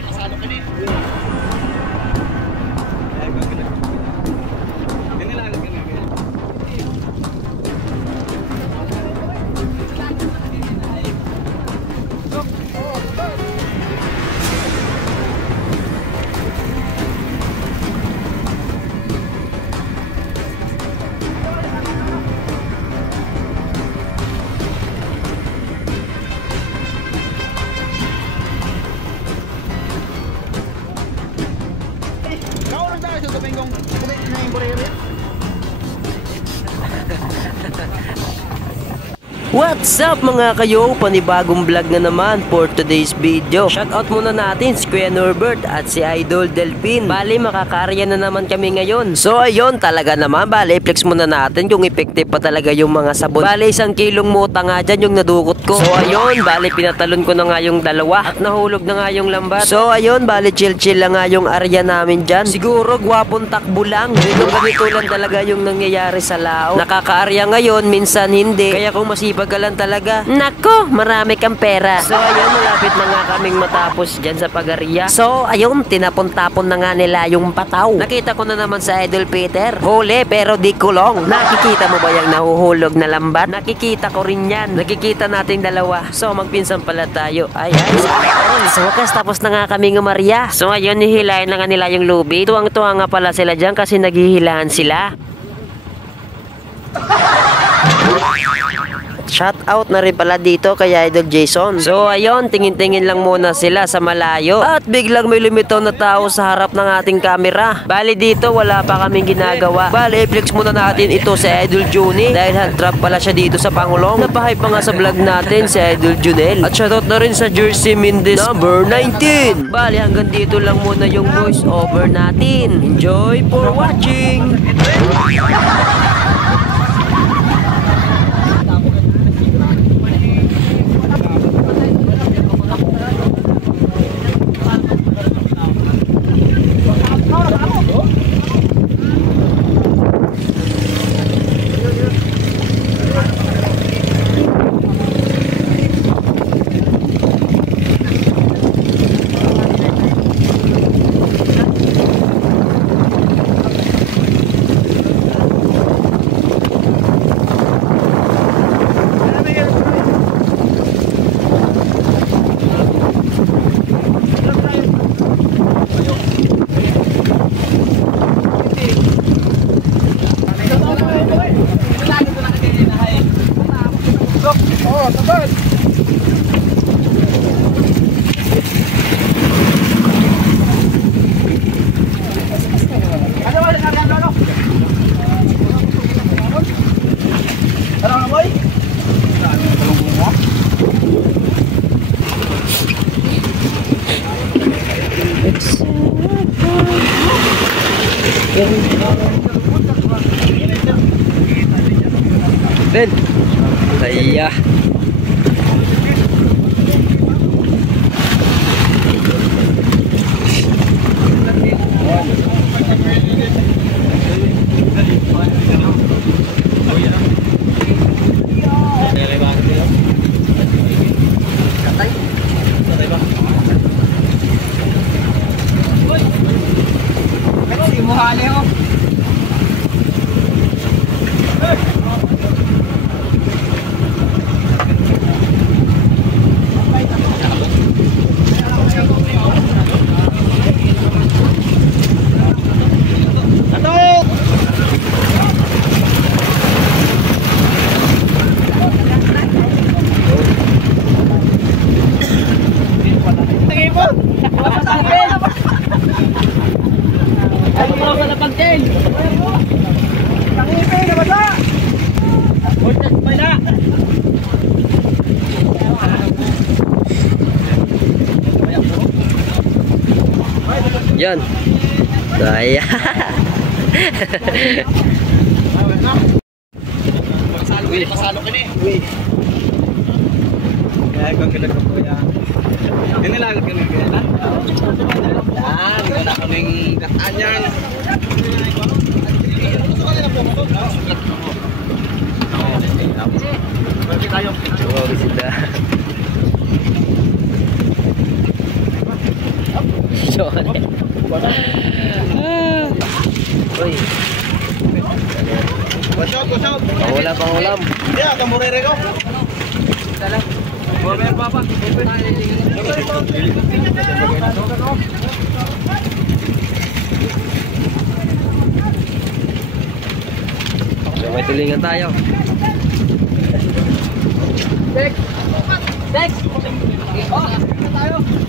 Pasalo ka din. What's up mga kayo? Panibagong vlog na naman for today's video. Shoutout muna natin si Kuya Norbert at si Idol Delphin. Bali makakarya na naman kami ngayon. So ayun talaga naman. Bali flex muna natin kung effective pa talaga yung mga sabon. Bali 1 kilong muta nga dyan yung nadukot ko. So ayun bali pinatalon ko na nga yung dalawa at nahulog na nga yung lambat. So ayun bali chill lang nga yung area namin dyan. Siguro gwapong takbo lang. Ganito lang talaga yung nangyayari sa lao. Nakakaarya ngayon minsan hindi. Kaya kung masipag ka lang talaga, nako, marami kang pera. So ayun, malapit na nga kaming matapos dyan sa pag-ariya. So ayun, tinapon-tapon na nga nila yung pataw. Nakita ko na naman sa Idol Peter. Huli pero di kulong. Nakikita mo ba yung nahuhulog na lambat? Nakikita ko rin yan. Nakikita natin dalawa. So magpinsan pala tayo. Ay. So wakas tapos na nga kaming umarya. So ayun, nihilahin na nga nila yung lubi. Tuwang-tuwa nga pala sila dyan kasi naghihilahan sila. Shout out na rin pala dito kay Idol Jason. So ayun, tingin-tingin lang muna sila sa malayo. At biglang may lumitaw na tao sa harap ng ating camera. Bali dito wala pa kaming ginagawa. Bali i-flex muna natin ito si Idol Juni. Dahil hand trap pala siya dito sa Pangulong. Napahype pa nga sa vlog natin si Idol Junel. At shoutout na rin sa Jersey Mendes number 19. Bali hanggang dito lang muna yung voice over natin. Enjoy for watching. Ben, saya. Yan. Saya. Pasalo ka din. Kaya kung kilag ko po yan. Inilagot ka nang kaya. Yan. Wala kaming gataan yan. Oh, bisita. Uy, Kusog, kusog. pangulam, pangulam. Yeah, kamurere ko. Bumer papa. So, may tulingan tayo. Dex! Dex! Oh, tayo!